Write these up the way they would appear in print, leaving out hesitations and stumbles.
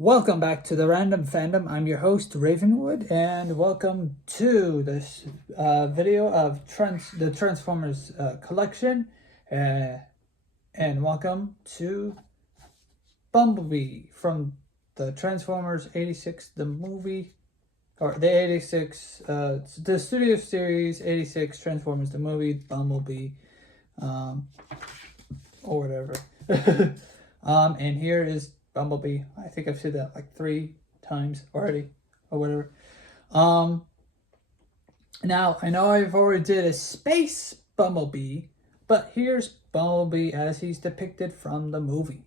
Welcome back to the Random Fandom. I'm your host, Ravenwood, and welcome to this video of the Transformers collection. And welcome to Bumblebee from the Transformers 86, the movie, or the 86, the Studio Series 86 Transformers, the movie, Bumblebee, or whatever. And here is Bumblebee. I think I've said that like 3 times already, or whatever. Now, I know I've already did a space Bumblebee, but here's Bumblebee as he's depicted from the movie,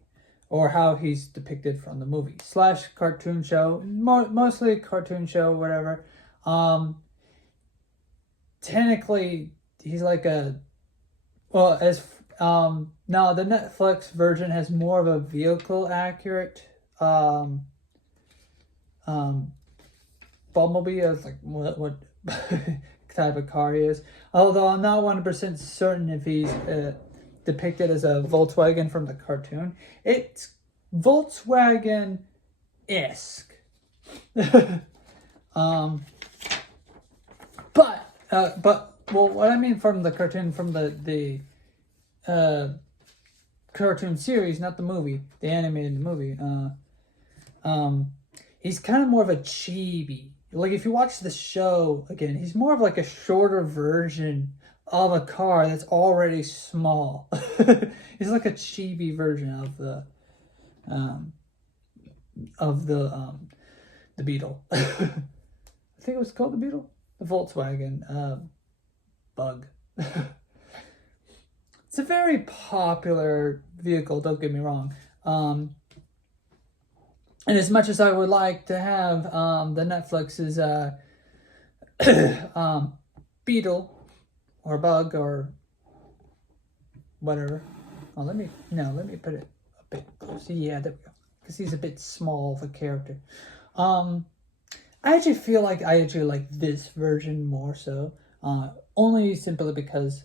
or how he's depicted from the movie / cartoon show, mostly cartoon show, whatever. Technically, he's like a, well, as now the Netflix version has more of a vehicle accurate Bumblebee as like what type of car he is. Although I'm not 100% certain if he's depicted as a Volkswagen from the cartoon. It's Volkswagen-esque. But well, what I mean from the cartoon, from the cartoon series, not the movie, the animated movie. He's kind of more of a chibi. Like if you watch the show again, he's more of like a shorter version of a car that's already small. He's like a chibi version of the Beetle. I think it was called the Beetle, the Volkswagen Bug. It's a very popular vehicle, don't get me wrong. And as much as I would like to have the Netflix's Beetle or Bug or whatever. Oh, let me put it a bit closer. Yeah, there we go. Because he's a bit small of a character. I actually feel like I actually like this version more so. Only simply because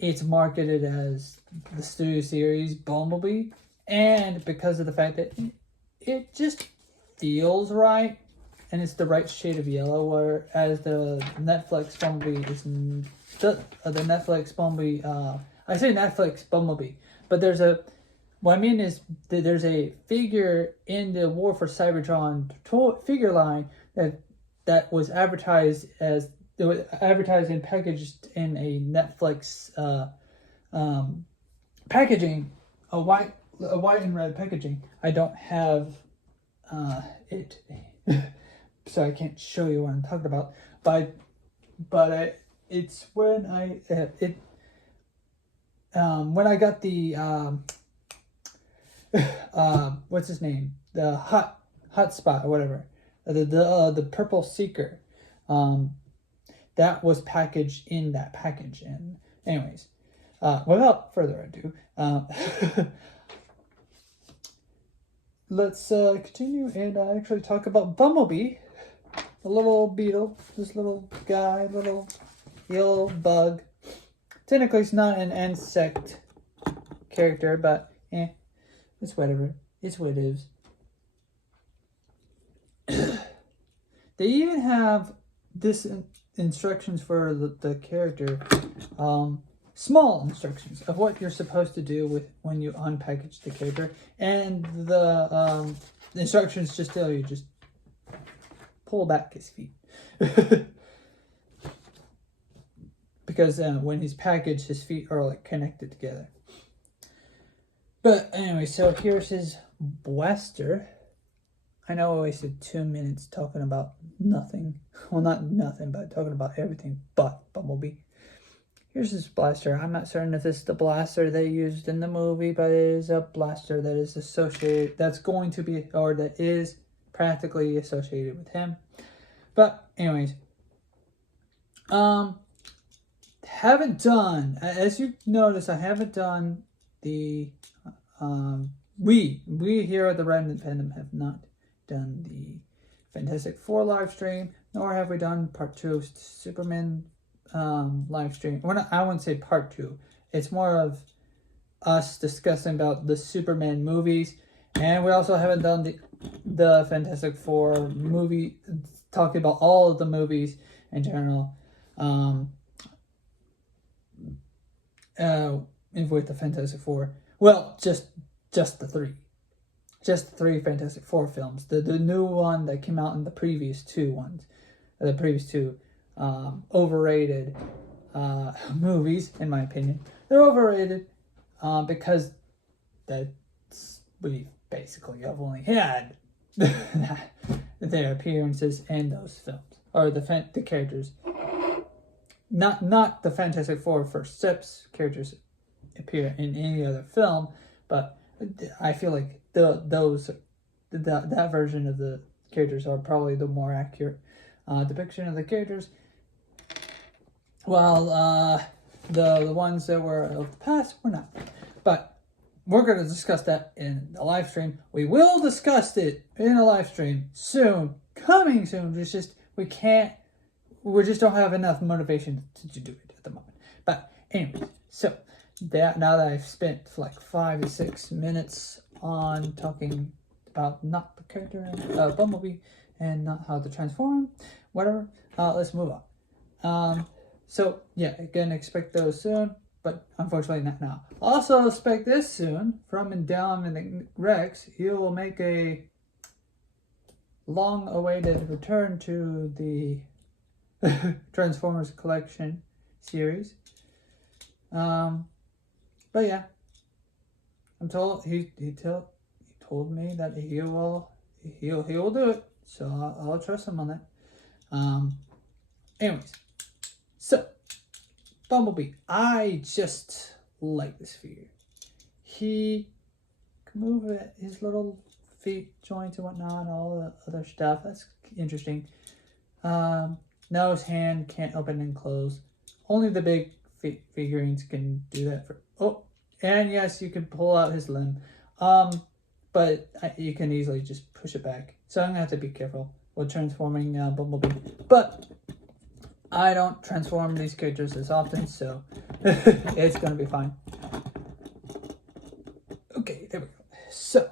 it's marketed as the Studio Series Bumblebee, and because of the fact that it just feels right, and it's the right shade of yellow, whereas the Netflix Bumblebee is the Netflix Bumblebee. I say Netflix Bumblebee, but what I mean is that there's a figure in the War for Cybertron figure line that was advertised as. It was advertised and packaged in a Netflix packaging, a white and red packaging. I don't have it, so I can't show you what I'm talking about. But it's when I got the what's his name, the hot spot or whatever, the purple seeker. That was packaged in that package. And anyways, without further ado, let's continue and actually talk about Bumblebee, the little beetle, this little guy, little yellow bug. Technically, it's not an insect character, but it's whatever. It's what it is. They even have this instructions for the character, small instructions of what you're supposed to do when you unpackage the character, and the instructions just tell you just pull back his feet. Because when he's packaged, his feet are like connected together. But anyway, so here's his blaster. I know I wasted 2 minutes talking about nothing. Well, not nothing, but talking about everything but Bumblebee. Here's this blaster. I'm not certain if this is the blaster they used in the movie, but it is a blaster that is associated, that is practically associated with him. But anyways, haven't done, as you notice, I haven't done the, we here at the Random Fandom have not done the Fantastic Four live stream, nor have we done part 2 of Superman live stream. I wouldn't say part 2. It's more of us discussing about the Superman movies, and we also haven't done the the Fantastic Four movie, talking about all of the movies in general, with the Fantastic Four. Well, just the three. Just the three Fantastic Four films. The new one that came out in the previous two ones. The previous two overrated movies, in my opinion. They're overrated because we basically have only had their appearances in those films. Or the characters. Not the Fantastic Four first steps characters appear in any other film, but I feel like that version of the characters are probably the more accurate depiction of the characters. While the ones that were of the past were not. But we're going to discuss that in the live stream. We will discuss it in a live stream soon, coming soon. It's just we just don't have enough motivation to do it at the moment. But anyways, so now that I've spent like 5 to 6 minutes on talking about not the character and Bumblebee and not how to transform, whatever, let's move on. So yeah, again, expect those soon, but unfortunately not now. Also expect this soon from Dominic Rex. He will make a long-awaited return to the Transformers collection series. But yeah, I'm told he told me that he'll do it, so I'll trust him on that. Anyways, so Bumblebee, I just like this figure. He can move his little feet joints and whatnot, and all the other stuff. That's interesting. Nose, hand can't open and close. Only the big figurines can do that. And yes, you can pull out his limb. But you can easily just push it back. So I'm gonna have to be careful with transforming Bumblebee. But I don't transform these characters as often, so it's gonna be fine. Okay, there we go. So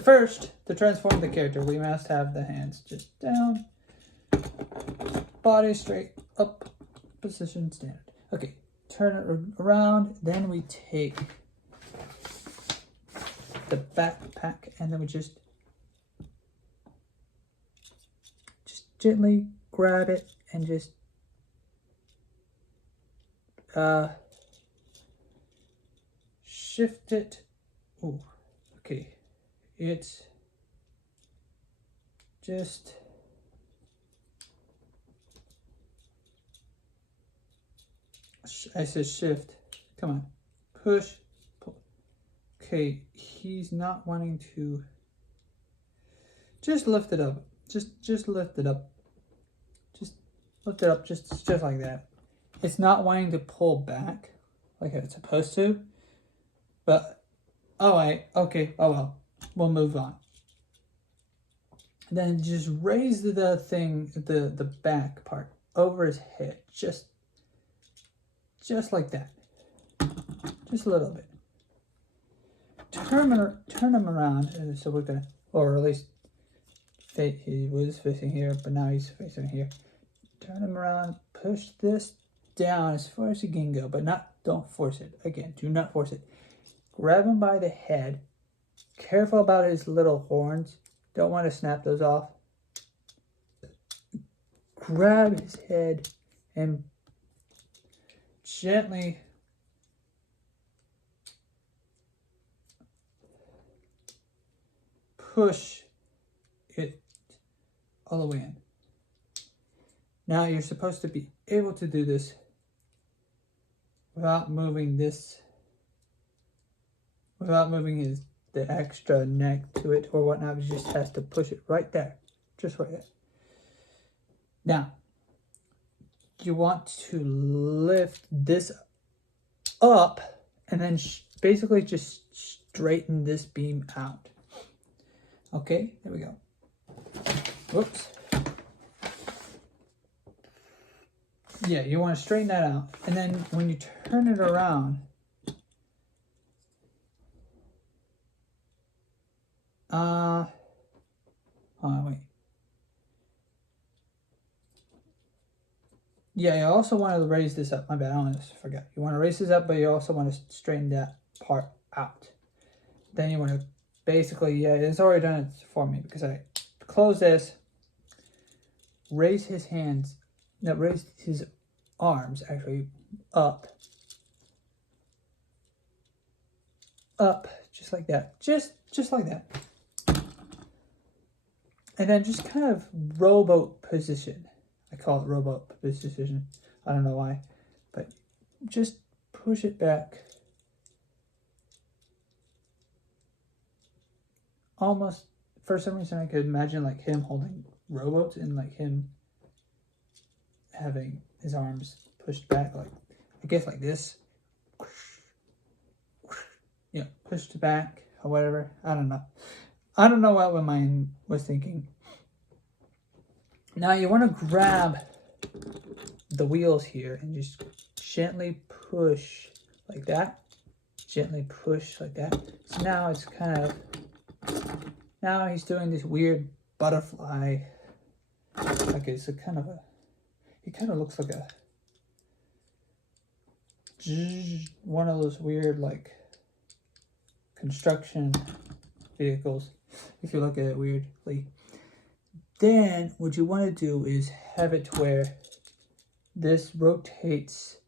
first, to transform the character, we must have the hands just down, body straight up, position standard. Okay, turn it around, then we take the backpack and then we just gently grab it and just shift it. Ooh, okay. It's just I said shift. Come on. Push. Pull. Okay, he's not wanting to. Just lift it up. Just lift it up. Just lift it up just like that. It's not wanting to pull back like it's supposed to. But oh wait, okay, oh well. We'll move on. Then just raise the thing, the back part over his head, just like that, just a little bit. Turn him around, so we're gonna, or at least he was facing here, but now he's facing here. Turn him around, push this down as far as you can go, but don't force it. Again, do not force it. Grab him by the head. Careful about his little horns. Don't want to snap those off. Grab his head and gently push it all the way in. Now you're supposed to be able to do this without moving the extra neck to it or whatnot. You just has to push it right there, just right there. Now you want to lift this up and then basically just straighten this beam out. Okay, there we go. Whoops. Yeah, you want to straighten that out, and then when you turn it around, Hold on, wait. Yeah, you also want to raise this up. My bad, I almost forgot. You want to raise this up, but you also want to straighten that part out. Then you want to basically, yeah, it's already done it for me because I close this, raise his hands, no, raise his arms actually up, just like that, just like that. And then just kind of rowboat position. I call it rowboat position. I don't know why, but just push it back. Almost, for some reason, I could imagine like him holding rowboats and like him having his arms pushed back, like I guess like this. Yeah, pushed back or whatever. I don't know. I don't know what my mind was thinking. Now you want to grab the wheels here and just gently push like that. Gently push like that. So now it's kind of, now he's doing this weird butterfly. Like it's a kind of a, he kind of looks like a, one of those weird like construction vehicles, if you look at it weirdly. Then what you want to do is have it where this rotates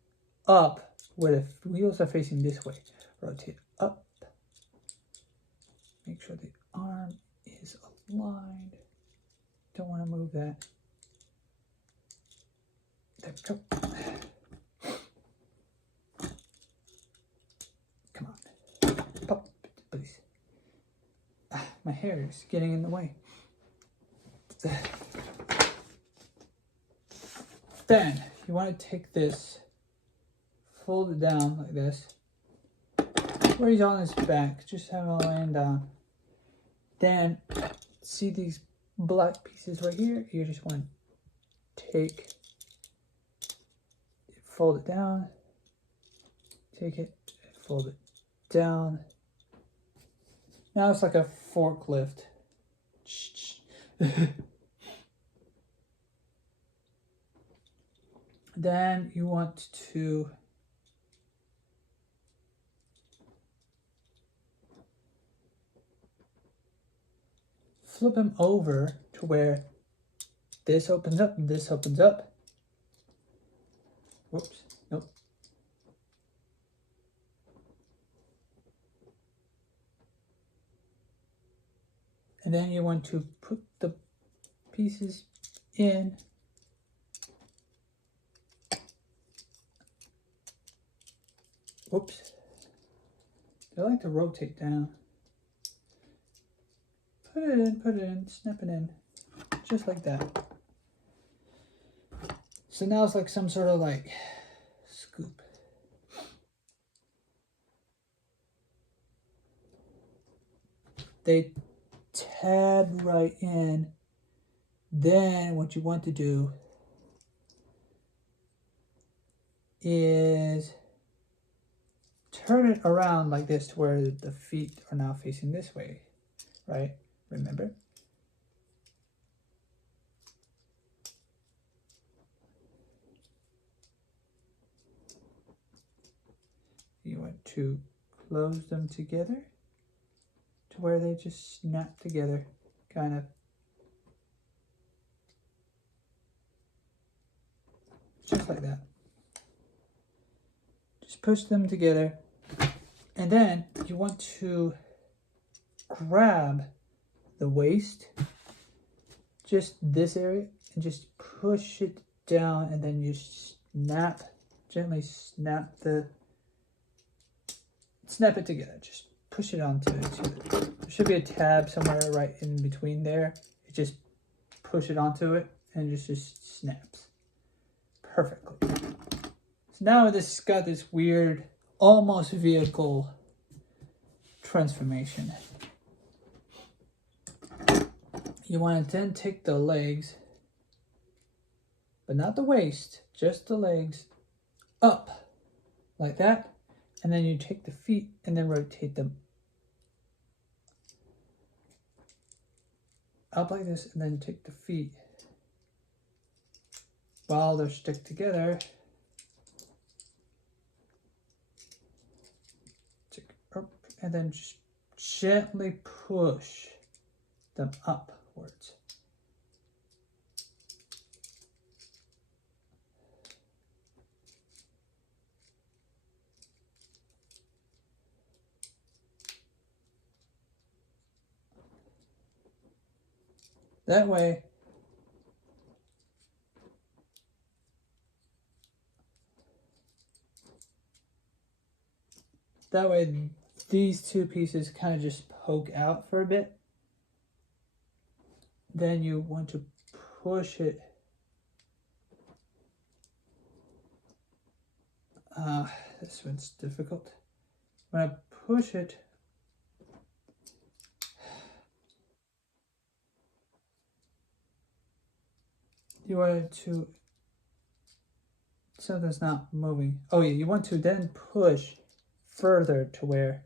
up, where the wheels are facing this way. Rotate up. Make sure the arm is aligned. Don't want to move that. There we go. Come on. Pop, please. My hair is getting in the way. Then you want to take this, fold it down like this, where he's on his back, just have him laying down. Then see these black pieces right here? You just want to take, fold it down, take it, fold it down. Now it's like a forklift. Then you want to flip him over to where this opens up and this opens up. Whoops, nope. And then you want to put the pieces in. Whoops. I like to rotate down. Put it in, snap it in. Just like that. So now it's like some sort of like scoop. They tab right in. Then what you want to do is turn it around like this to where the feet are now facing this way, right? Remember? You want to close them together to where they just snap together, kind of. Just like that. Just push them together. And then you want to grab the waist, just this area, and just push it down, and then you snap, gently snap it together. Just push it onto it. There should be a tab somewhere right in between there. You just push it onto it, and it just snaps perfectly. So now this has got this weird, almost vehicle transformation. You want to then take the legs, but not the waist, just the legs, up like that. And then you take the feet and then rotate them up like this, and then take the feet while they're stick together. Take up, and then just gently push them upwards. That way, these two pieces kind of just poke out for a bit. Then you want to push it. This one's difficult. When I push it, you want to, something's not moving. Oh yeah, you want to then push further to where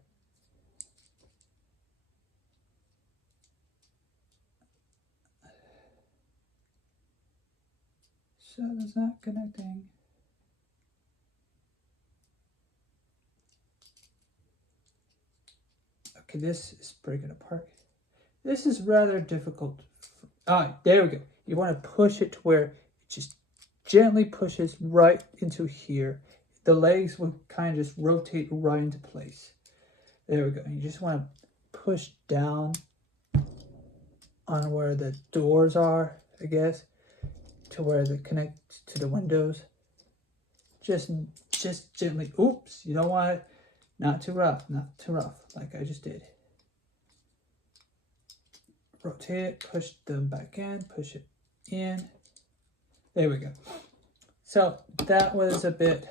something's not connecting. Okay, this is breaking apart. This is rather difficult. There we go. You want to push it to where it just gently pushes right into here. The legs will kind of just rotate right into place. There we go. And you just want to push down on where the doors are, I guess, to where they connect to the windows. Just gently. Oops, you don't want it. Not too rough, like I just did. Rotate it, push them back in, push it in. There we go. So that was a bit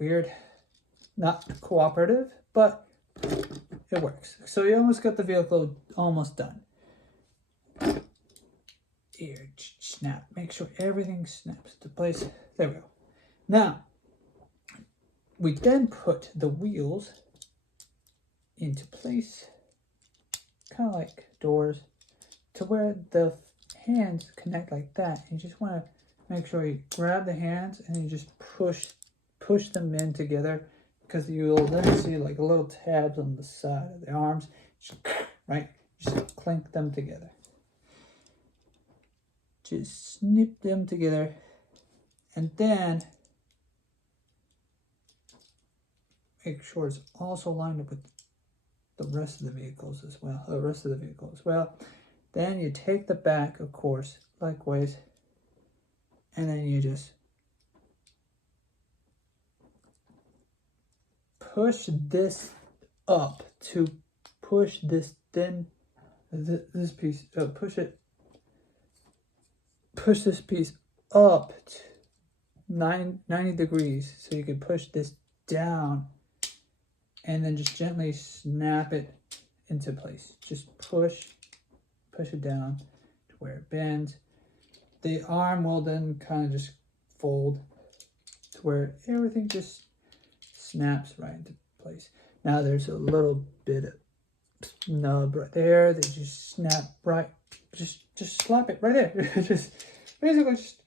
weird. Not cooperative, but it works. So you almost got the vehicle almost done. Here, snap. Make sure everything snaps to place. There we go. Now, we then put the wheels into place, kind of like doors, to where the hands connect like that. You just want to make sure you grab the hands and you just push them in together, because you'll then see like little tabs on the side of the arms, right? Just clink them together. Just snip them together, and then make sure it's also lined up with the rest of the vehicles as well. Then you take the back, of course, likewise, and then you just push this up to push this this piece. Push this piece up to 90 degrees, so you can push this down. And then just gently snap it into place. Just push it down to where it bends. The arm will then kind of just fold to where everything just snaps right into place. Now there's a little bit of nub right there that you just snap right. Just slap it right there. Just basically just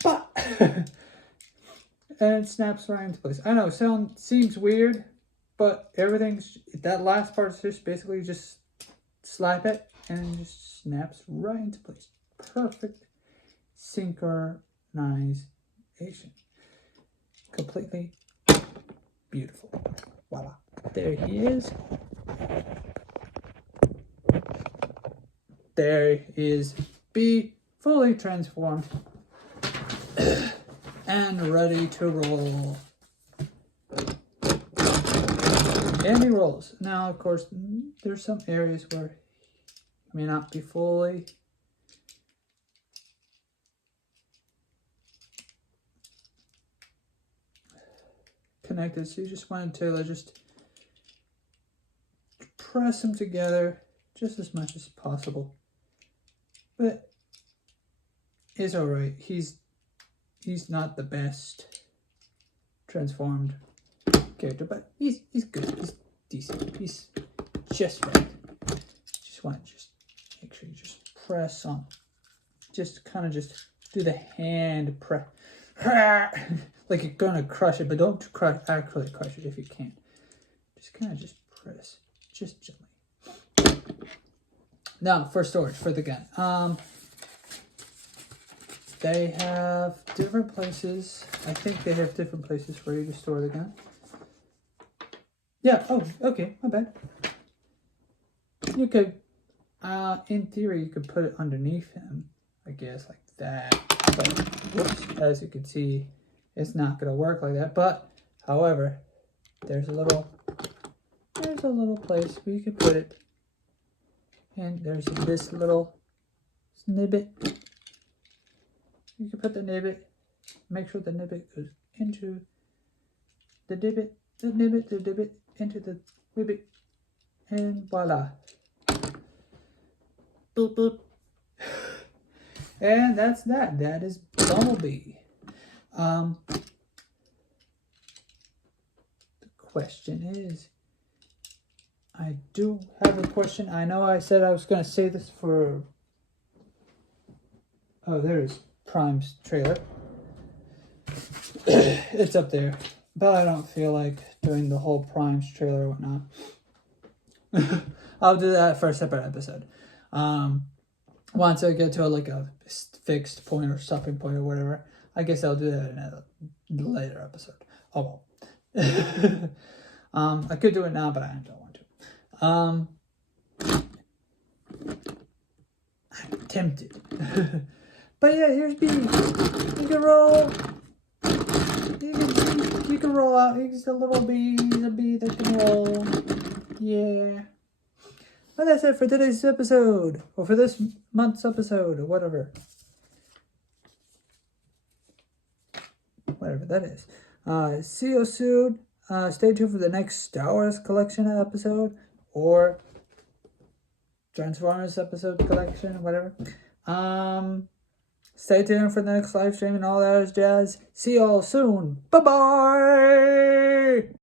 pop. And it snaps right into place. I know, seems weird. But that last part is just basically just slap it and it just snaps right into place. Perfect synchronization. Completely beautiful. Voila. There he is. There is B, fully transformed and ready to roll. And he rolls. Now, of course, there's some areas where he may not be fully connected, so you just want to just press them together just as much as possible. But it's all right. He's not the best transformed character, but he's good. He's decent. He's just right. want to just make sure you just press on. Just kind of just do the hand press. Like you're going to crush it, but don't actually crush it if you can. Just kind of just press, just gently. Now, for storage, for the gun. They have different places. I think they have different places for you to store the gun. Yeah, oh, okay, my bad. You could, in theory, you could put it underneath him, I guess, like that. But, whoops, as you can see, it's not going to work like that. But, however, there's a little place where you can put it. And there's this little snippet. You can put the nibbit, make sure the nibbit goes into the divot, the divot into the ribbit, and voila. Boop, boop. And that's that. That is Bumblebee. The question is, I do have a question. I know I said I was going to say this for, oh, there's Prime's trailer. It's up there, but I don't feel like doing the whole Prime's trailer or whatnot. I'll do that for a separate episode. Once I get to a fixed point or stopping point or whatever, I guess I'll do that in a later episode. Oh well. I could do it now, but I don't want to. I'm tempted. But yeah, here's B. You can roll. You can roll out. He's a little bee. He's a bee that can roll. Yeah. Well, that's it for today's episode. Or for this month's episode. Or whatever. Whatever that is. See you soon. Stay tuned for the next Star Wars collection episode. Or Transformers episode collection. Whatever. Stay tuned for the next live stream and all that jazz. See y'all soon. Bye-bye.